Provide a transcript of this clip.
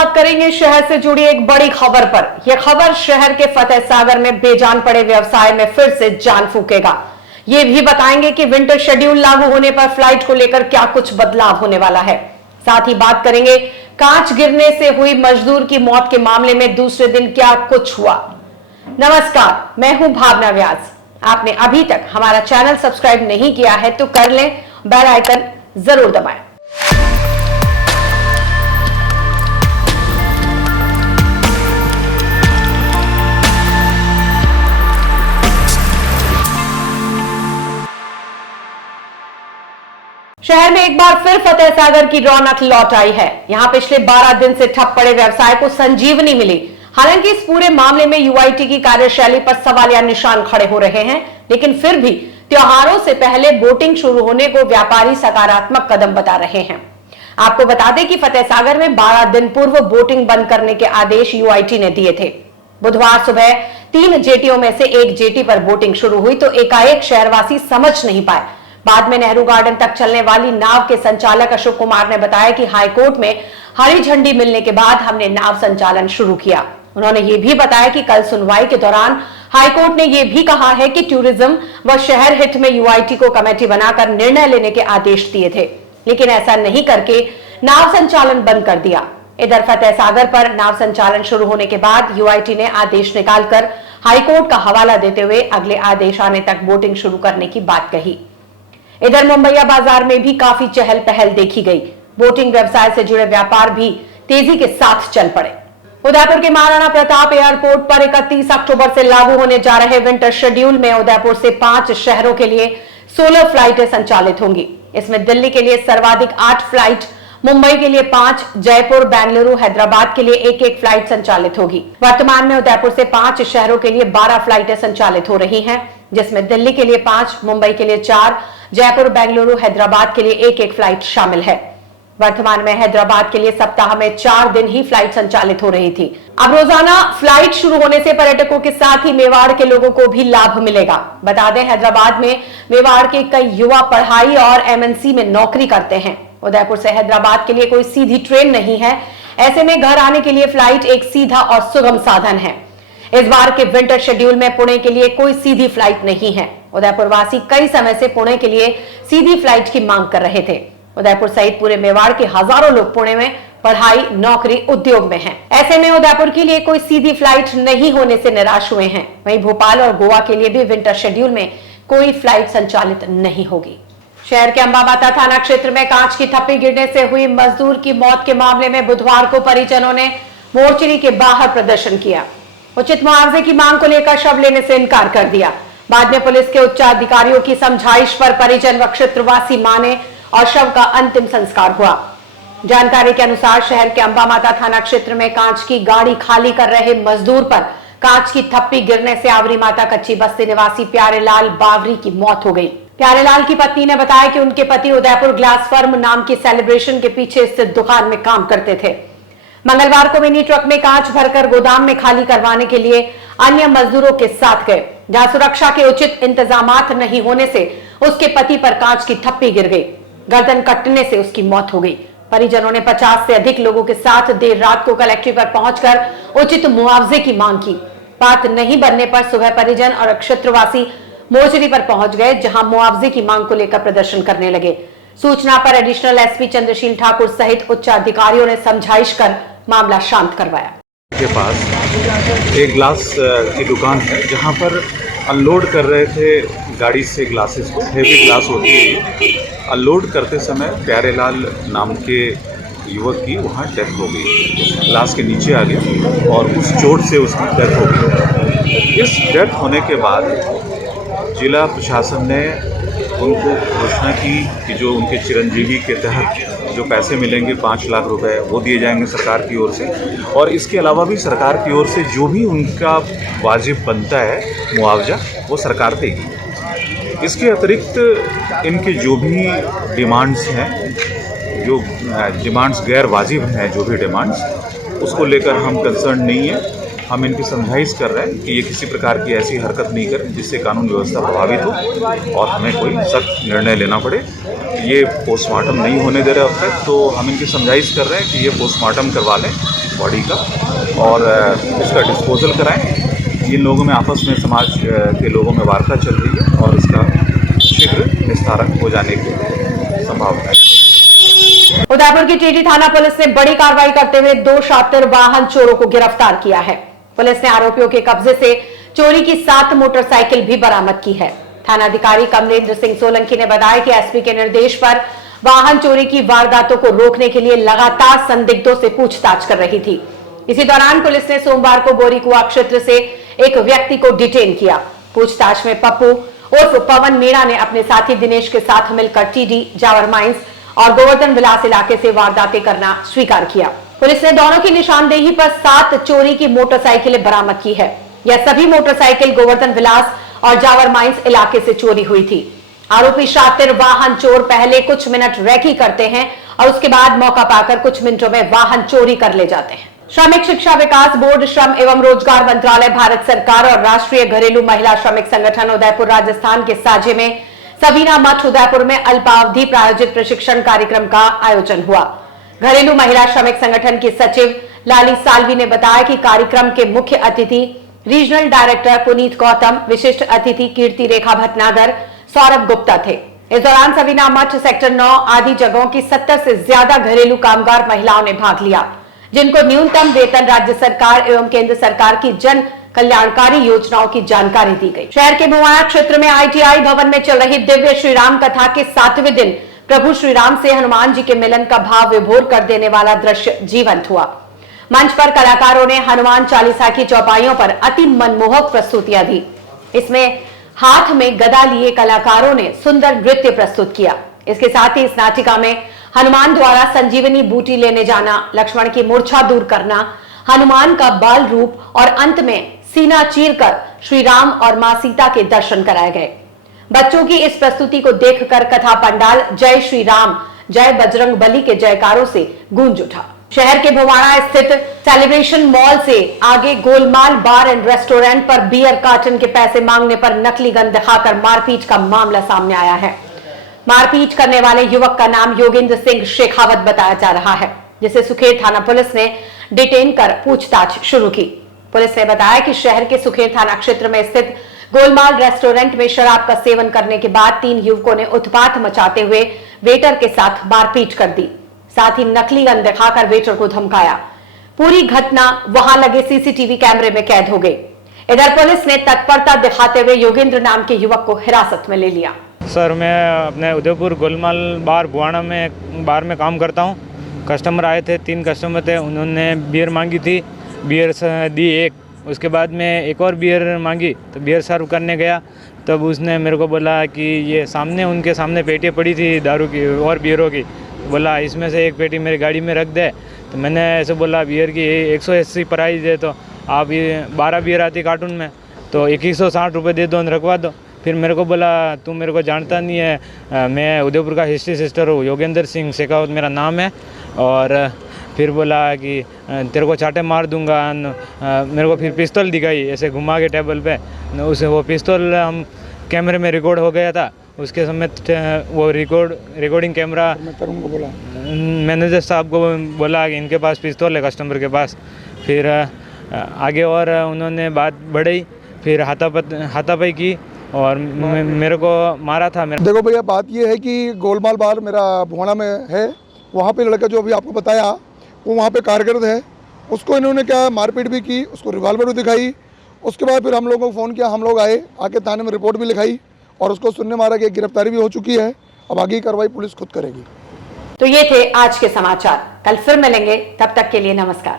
बात करेंगे शहर से जुड़ी एक बड़ी खबर पर। यह खबर शहर के फतेह सागर में बेजान पड़े व्यवसाय में फिर से जान फूकेगा। ये भी बताएंगे कि विंटर शेड्यूल लागू होने पर फ्लाइट को लेकर क्या कुछ बदलाव होने वाला है। साथ ही बात करेंगे कांच गिरने से हुई मजदूर की मौत के मामले में दूसरे दिन क्या कुछ हुआ। नमस्कार, मैं हूं भावना व्यास। आपने अभी तक हमारा चैनल सब्सक्राइब नहीं किया है तो कर लें, बेल आइकन जरूर दबाएं। शहर में एक बार फिर फतेह सागर की रौनक लौट आई है। यहां पिछले 12 दिन से ठप पड़े व्यवसाय को संजीवनी मिली। हालांकि इस पूरे मामले में यूआईटी की कार्यशैली पर सवालिया निशान खड़े हो रहे हैं, लेकिन फिर भी त्योहारों से पहले बोटिंग शुरू होने को व्यापारी सकारात्मक कदम बता रहे हैं। आपको बता दें कि फतेह सागर में 12 दिन पूर्व बोटिंग बंद करने के आदेश यूआईटी ने दिए थे। बुधवार सुबह 3 जेटियों में से एक जेटी पर बोटिंग शुरू हुई तो एकाएक शहरवासी समझ नहीं पाए। बाद में नेहरू गार्डन तक चलने वाली नाव के संचालक अशोक कुमार ने बताया कि हाईकोर्ट में हरी झंडी मिलने के बाद हमने नाव संचालन शुरू किया। उन्होंने ये भी बताया कि कल सुनवाई के दौरान हाईकोर्ट ने यह भी कहा है कि टूरिज्म व शहर हित में यूआईटी को कमेटी बनाकर निर्णय लेने के आदेश दिए थे, लेकिन ऐसा नहीं करके नाव संचालन बंद कर दिया। इधर फतेह सागर पर नाव संचालन शुरू होने के बाद यूआईटी ने आदेश निकालकर हाईकोर्ट का हवाला देते हुए अगले आदेश आने तक बोटिंग शुरू करने की बात कही। इधर मुंबईया बाजार में भी काफी चहल पहल देखी गई। बोटिंग व्यवसाय से जुड़े व्यापार भी तेजी के साथ चल पड़े। उदयपुर के महाराणा प्रताप एयरपोर्ट पर 31 अक्टूबर से लागू होने जा रहे विंटर शेड्यूल में उदयपुर से 5 शहरों के लिए 16 फ्लाइटें संचालित होंगी। इसमें दिल्ली के लिए सर्वाधिक 8 फ्लाइट, मुंबई के लिए 5, जयपुर, बेंगलुरु, हैदराबाद के लिए एक फ्लाइट संचालित होगी। वर्तमान में उदयपुर से 5 शहरों के लिए 12 फ्लाइटें संचालित हो रही हैं, जिसमें दिल्ली के लिए 5, मुंबई के लिए 4, जयपुर, बेंगलुरु, हैदराबाद के लिए एक फ्लाइट शामिल है। वर्तमान में हैदराबाद के लिए सप्ताह में 4 दिन ही फ्लाइट संचालित हो रही थी। अब रोजाना फ्लाइट शुरू होने से पर्यटकों के साथ ही मेवाड़ के लोगों को भी लाभ मिलेगा। बता दें, हैदराबाद में मेवाड़ के कई युवा पढ़ाई और एमएनसी में नौकरी करते हैं। उदयपुर से हैदराबाद के लिए कोई सीधी ट्रेन नहीं है। ऐसे में घर आने के लिए फ्लाइट एक सीधा और सुगम साधन है। इस बार के विंटर शेड्यूल में पुणे के लिए कोई सीधी फ्लाइट नहीं है। उदयपुर वासी कई समय से पुणे के लिए सीधी फ्लाइट की मांग कर रहे थे। उदयपुर सहित पूरे मेवाड़ के हजारों लोग पुणे में पढ़ाई, नौकरी, उद्योग में हैं। ऐसे में उदयपुर के लिए कोई सीधी फ्लाइट नहीं होने से निराश हुए हैं। वहीं भोपाल और गोवा के लिए भी विंटर शेड्यूल में कोई फ्लाइट संचालित नहीं होगी। शहर के अंबामाता थाना क्षेत्र में कांच की थप्पी गिरने से हुई मजदूर की मौत के मामले में बुधवार को परिजनों ने मोर्चरी के बाहर प्रदर्शन किया। उचित मुआवजे की मांग को लेकर शव लेने से इनकार कर दिया। बाद में पुलिस के उच्च अधिकारियों की समझाइश पर परिजन व क्षेत्रवासी माने और शव का अंतिम संस्कार हुआ। जानकारी के अनुसार शहर के अंबामाता थाना क्षेत्र में कांच की गाड़ी खाली कर रहे मजदूर पर कांच की थप्पी गिरने से आवरी माता कच्ची बस्ती निवासी प्यारेलाल बावरी की मौत हो गई। प्यारेलाल की पत्नी ने बताया कि उनके पति उदयपुर ग्लास फर्म नाम की सेलिब्रेशन के पीछे स्थित दुकान में काम करते थे। मंगलवार को मिनी ट्रक में कांच भरकर गोदाम में खाली करवाने के लिए अन्य मजदूरों के साथ गए, जहां सुरक्षा के उचित इंतजामात नहीं होने से उसके पति पर कांच की थप्पी गिर गई। गर्दन कटने से उसकी मौत हो गई। परिजनों ने 50 से अधिक लोगों के साथ देर रात को कलेक्ट्रेट पर पहुंचकर उचित मुआवजे की मांग की। बात नहीं बनने पर सुबह परिजन और क्षेत्रवासी मोर्चरी पर पहुंच गए, जहां मुआवजे की मांग को लेकर प्रदर्शन करने लगे। सूचना पर एडिशनल एसपी चंद्रशील ठाकुर सहित उच्च अधिकारियों ने समझाइश कर मामला शांत करवाया। के पास एक ग्लास की दुकान है, जहां पर अनलोड कर रहे थे गाड़ी से ग्लासेस को। हेवी ग्लास होती है। अनलोड करते समय प्यारेलाल नाम के युवक की वहां डेथ हो गई। ग्लास के नीचे आ गया और उस चोट से उसकी डेथ हो गई। इस डेथ होने के बाद जिला प्रशासन ने उनको घोषणा की कि जो उनके चिरंजीवी के तहत जो पैसे मिलेंगे 5 लाख रुपए वो दिए जाएंगे सरकार की ओर से, और इसके अलावा भी सरकार की ओर से जो भी उनका वाजिब बनता है मुआवजा वो सरकार देगी। इसके अतिरिक्त इनके जो भी डिमांड्स हैं, जो डिमांड्स गैर वाजिब हैं, जो भी डिमांड्स, उसको लेकर हम कंसर्न नहीं है। हम इनकी समझाइश कर रहे हैं कि ये किसी प्रकार की ऐसी हरकत नहीं करें जिससे कानून व्यवस्था प्रभावित हो और हमें कोई सख्त निर्णय लेना पड़े। ये पोस्टमार्टम नहीं होने दे रहे अब तक, तो हम इनकी समझाइश कर रहे हैं कि ये पोस्टमार्टम करवा लें बॉडी का और इसका डिस्पोजल कराएं। इन लोगों में आपस में समाज के लोगों में वार्ता चल रही है और इसका शीघ्र निस्तारण हो जाने की संभावना है। उदयपुर की टीटी थाना पुलिस ने बड़ी कार्रवाई करते हुए 2 शातिर वाहन चोरों को गिरफ्तार किया है। पुलिस ने आरोपियों के कब्जे से चोरी की 7 मोटरसाइकिल भी बरामद की है। थानाधिकारी कमलेंद्र सिंह सोलंकी ने बताया कि एसपी के निर्देश पर वाहन चोरी की वारदातों को रोकने के लिए लगातार संदिग्धों से पूछताछ कर रही थी। इसी दौरान पुलिस ने सोमवार को बोरीकुआ क्षेत्र से एक व्यक्ति को डिटेन किया। पूछताछ में पप्पू उर्फ पवन मीणा ने अपने साथी दिनेश के साथ मिलकर टीडी, जावर माइंस और गोवर्धन विलास इलाके से वारदातें करना स्वीकार किया। पुलिस ने दोनों की निशानदेही पर 7 चोरी की मोटरसाइकिलें बरामद की है। यह सभी मोटरसाइकिल गोवर्धन विलास और जावर माइंस इलाके से चोरी हुई थी। आरोपी शातिर वाहन चोर पहले कुछ मिनट रेकी करते हैं और उसके बाद मौका पाकर कुछ मिनटों में वाहन चोरी कर ले जाते हैं। श्रमिक शिक्षा विकास बोर्ड, श्रम एवं रोजगार मंत्रालय, भारत सरकार और राष्ट्रीय घरेलू महिला श्रमिक संगठन उदयपुर राजस्थान के साझे में सबीना मठ उदयपुर में अल्पावधि प्रायोजित प्रशिक्षण कार्यक्रम का आयोजन हुआ। घरेलू महिला श्रमिक संगठन की सचिव लाली सालवी ने बताया कि कार्यक्रम के मुख्य अतिथि रीजनल डायरेक्टर पुनीत गौतम, विशिष्ट अतिथि कीर्ति रेखा भटनागर, सौरभ गुप्ता थे। इस दौरान सबीना मठ, सेक्टर 9 आदि जगहों की 70 से ज्यादा घरेलू कामगार महिलाओं ने भाग लिया, जिनको न्यूनतम वेतन राज्य सरकार एवं केंद्र सरकार की जन कल्याणकारी योजनाओं की जानकारी दी गई। शहर के भुवाना क्षेत्र में ITI भवन में चल रही दिव्य श्री राम कथा के 7वें दिन प्रभु श्री राम से हनुमान जी के मिलन का भाव विभोर कर देने वाला दृश्य जीवंत हुआ। मंच पर कलाकारों ने हनुमान चालीसा की चौपाइयों पर अति मनमोहक प्रस्तुतियां दी। इसमें हाथ में गदा लिए कलाकारों ने सुंदर नृत्य प्रस्तुत किया। इसके साथ ही इस नाटिका में हनुमान द्वारा संजीवनी बूटी लेने जाना, लक्ष्मण की मूर्छा दूर करना, हनुमान का बाल रूप और अंत में सीना चीरकर श्री राम और मां सीता के दर्शन कराए गए। बच्चों की इस प्रस्तुति को देखकर कथा पंडाल जय श्री राम, जय बजरंग बली के जयकारों से गूंज उठा। शहर के भुवाना स्थित सेलिब्रेशन मॉल से आगे गोलमाल बार एंड रेस्टोरेंट पर बियर कार्टन के पैसे मांगने पर नकली गन दिखाकर मारपीट का मामला सामने आया है। मारपीट करने वाले युवक का नाम योगेंद्र सिंह शेखावत बताया जा रहा है, जिसे सुखेर थाना पुलिस ने डिटेन कर पूछताछ शुरू की। पुलिस ने बताया कि शहर के सुखेर थाना क्षेत्र में स्थित गोलमाल रेस्टोरेंट में शराब का सेवन करने के बाद 3 युवकों ने उत्पात मचाते हुए वेटर के साथ मारपीट कर दी, साथ ही नकली गन दिखाकर वेटर को धमकाया। पूरी घटना वहां लगे सीसीटीवी कैमरे में कैद हो गई। इधर पुलिस ने तत्परता दिखाते हुए योगेंद्र नाम के युवक को हिरासत में ले लिया। सर, मैं अपने उदयपुर गोलमाल बार भुवाना में बार में काम करता हूं। कस्टमर आए थे, 3 कस्टमर थे, उन्होंने बियर मांगी थी, बियर दी एक। उसके बाद में एक और बियर मांगी तो बियर सर्व करने गया, तब उसने मेरे को बोला कि ये सामने उनके सामने पेटियाँ पड़ी थी दारू की और बियरों की, बोला इसमें से एक पेटी मेरी गाड़ी में रख दे। तो मैंने ऐसे बोला बियर की 180 प्राइस है, तो आप ये 12 बियर आती कार्टून में, तो 160 रुपये दे दो, रखवा दो। फिर मेरे को बोला तू मेरे को जानता नहीं है, मैं उदयपुर का हिस्ट्री सिस्टर हूँ, योगेंद्र सिंह शेखावत मेरा नाम है। और फिर बोला कि तेरे को चाटे मार दूंगा। मेरे को फिर पिस्तौल दिखाई ऐसे घुमा के टेबल पे, उसे वो पिस्तौल हम कैमरे में रिकॉर्ड हो गया था। उसके समय वो रिकॉर्डिंग कैमरा मैनेजर साहब को बोला कि इनके पास पिस्तौल है कस्टमर के पास। फिर आगे और उन्होंने बात बढ़ाई, फिर हाथापाई की और मेरे को मारा था। देखो भैया, बात ये है कि गोलमाल बार मेरा भुवाना में है, वहाँ पे लड़का जो अभी आपको बताया वो वहाँ पे कार्यरत है। उसको इन्होंने क्या मारपीट भी की, उसको रिवॉल्वर भी दिखाई। उसके बाद फिर हम लोगों को फ़ोन किया, हम लोग आए, आके थाने में रिपोर्ट भी लिखाई और उसको सुनने मारा कि गिरफ्तारी भी हो चुकी है। अब आगे की कार्रवाई पुलिस खुद करेगी। तो ये थे आज के समाचार। कल फिर मिलेंगे, तब तक के लिए नमस्कार।